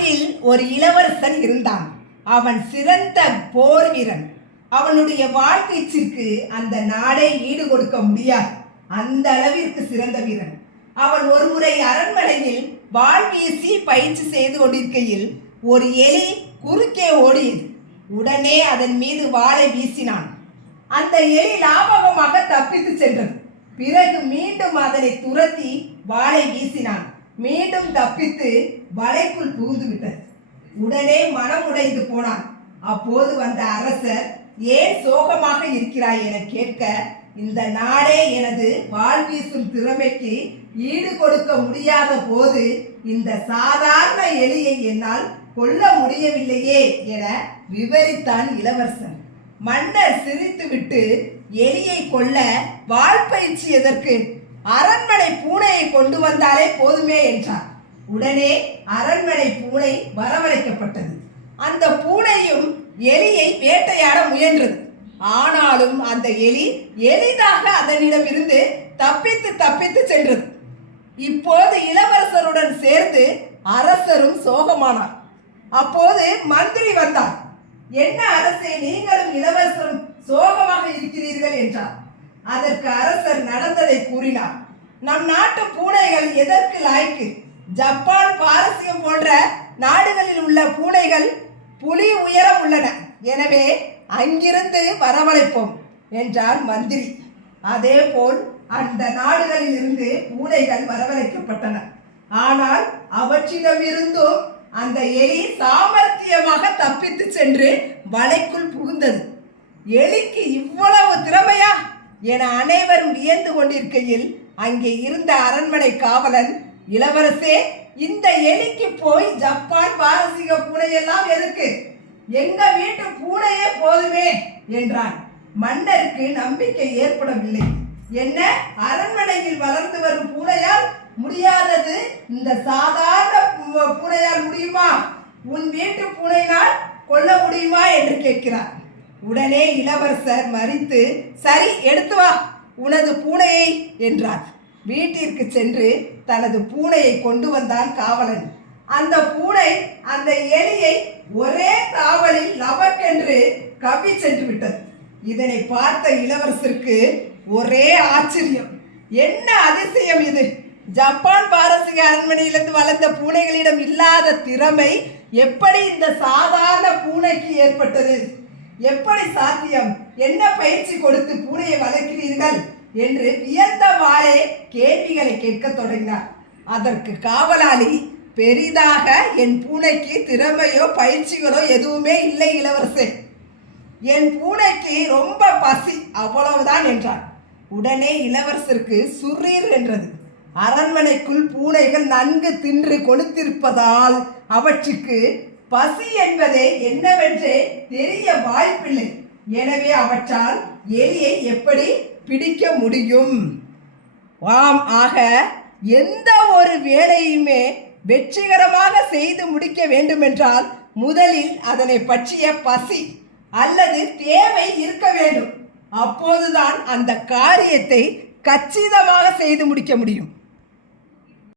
நாட்டில் ஒரு இளவரசன் இருந்தான். அவன் சிறந்த போர் வீரன். அவனுடைய வாழ்க்கைக்கு அந்த நாடே ஈடு கொடுக்க முடியாது, அந்த அளவிற்கு சிறந்த வீரன். அவன் ஒருமுறை அரண்மனையில் வாள் வீசி பயிற்சி செய்து கொண்டிருக்கையில் ஒரு எலி குறுக்கே ஓடியது. உடனே அதன் மீது வாளை வீசினான். அந்த எலி லாபகமாக தப்பித்து சென்றது. பிறகு மீண்டும் அதனை துரத்தி வாளை வீசினான். மீண்டும் தப்பித்து வலைக்குள் புகுந்து விட்டது. உடனே மனம் உடைந்து போனான். அப்போது வந்த அரசர், ஏன் சோகமாக இருக்கிறாய் என கேட்க, இந்த நாடே எனது வாள் வீசும் திறமைக்கு ஈடு கொடுக்க முடியாத போது இந்த சாதாரண எலியை என்னால் கொல்ல முடியவில்லையே என விவரித்தான் இளவரசன். மன்னர் சிரித்துவிட்டு, எலியை கொல்ல வாள் பயிற்சி எதற்கு? அரண்மனை பூனையை கொண்டு வந்தாலே போதுமே என்றார். உடனே அரண்மனை பூனை வரவழைக்கப்பட்டது. அந்த பூனையும் எலியை வேட்டையாட முயன்றது. ஆனாலும் அந்த எலி எளிதாக அதனிடமிருந்து தப்பித்து சென்றது. இப்போது இளவரசருடன் சேர்ந்து அரசரும் சோகமானார். அப்போது மந்திரி வந்தார். என்ன அரசே, நீங்களும் இளவரசரும் சோகமாக இருக்கிறீர்கள் என்றார். அதற்கு அரசர் நடந்ததை கூறினார். நம் நாட்டு பூனைகள் எதற்கு லாய்க்கு? ஜப்பான், பாரசீகம் போன்ற நாடுகளில் உள்ள பூனைகள் புலி உயரம் உள்ளன. எனவே அங்கிருந்து வரவழைப்போம் என்றார் மந்திரி. அதேபோல் அந்த நாடுகளில் இருந்து பூனைகள் வரவழைக்கப்பட்டன. ஆனால் அவற்றிடமிருந்தும் அந்த எலி சாமர்த்தியமாக தப்பித்து சென்று வலைக்குள் புகுந்தது. எலிக்கு இவ்வளவு திறமையா என அனைவரும் வியந்து கொண்டிருக்கையில் அங்கே இருந்த அரண்மனை காவலன், இளவரசே, இந்த எலிக்கு போய் ஜப்பான், பாரசீக பூனையெல்லாம் எதுக்கு? எங்க வீட்டு பூனையே போதுமே என்றான். மன்னருக்கு நம்பிக்கை ஏற்படவில்லை. என்ன, அரண்மனையில் வளர்ந்து வரும் பூனையால் முடியாதது இந்த சாதாரண பூனையால் முடியுமா? உன் வீட்டு பூனையினால் கொல்ல முடியுமா என்று கேட்கிறார். உடனே இளவரசர் மறித்து, சரி, எடுத்து வா உனது பூனையை என்றார். வீட்டிற்கு சென்று தனது பூனையை கொண்டு வந்தான் காவலன். அந்த பூனை அந்த எலியை ஒரே தாவலில் லபக்கென்று கவ்வி சென்று விட்டது. இதனை பார்த்த இளவரசருக்கு ஒரே ஆச்சரியம். என்ன அதிசயம் இது! ஜப்பான், பாரசீக அரண்மனையிலிருந்து வளர்ந்த பூனைகளிடம் இல்லாத திறமை எப்படி இந்த சாதாரண பூனைக்கு ஏற்பட்டது? எப்படி சாத்தியம்? என்ன பயிற்சி கொடுத்து பூனையை வளர்க்கிறீர்கள் என்று வியந்தவாறே கேள்விகளை கேட்க தொடங்கினார். அதற்கு காவலாளி, பெரிதாக என் பூனைக்கு திறமையோ பயிற்சிகளோ எதுவுமே இல்லை இளவரசே. என் பூனைக்கு ரொம்ப பசி, அவ்வளவுதான் என்றார். உடனே இளவரசருக்கு சுரீர் என்றது. அரண்மனைக்குள் பூனைகள் நன்கு தின்று கொளுத்திருப்பதால் அவற்றுக்கு பசி என்பதே என்னவென்றே தெரிய வாய்ப்பில்லை. எனவே அவற்றால் எலியை எப்படி பிடிக்க முடியும்? ஆக எந்த ஒரு வேலையுமே வெற்றிகரமாக செய்து முடிக்க வேண்டுமென்றால் முதலில் அதனை பற்றிய பசி அல்லது தேவை இருக்க வேண்டும். அப்போதுதான் அந்த காரியத்தை கச்சிதமாக செய்து முடிக்க முடியும்.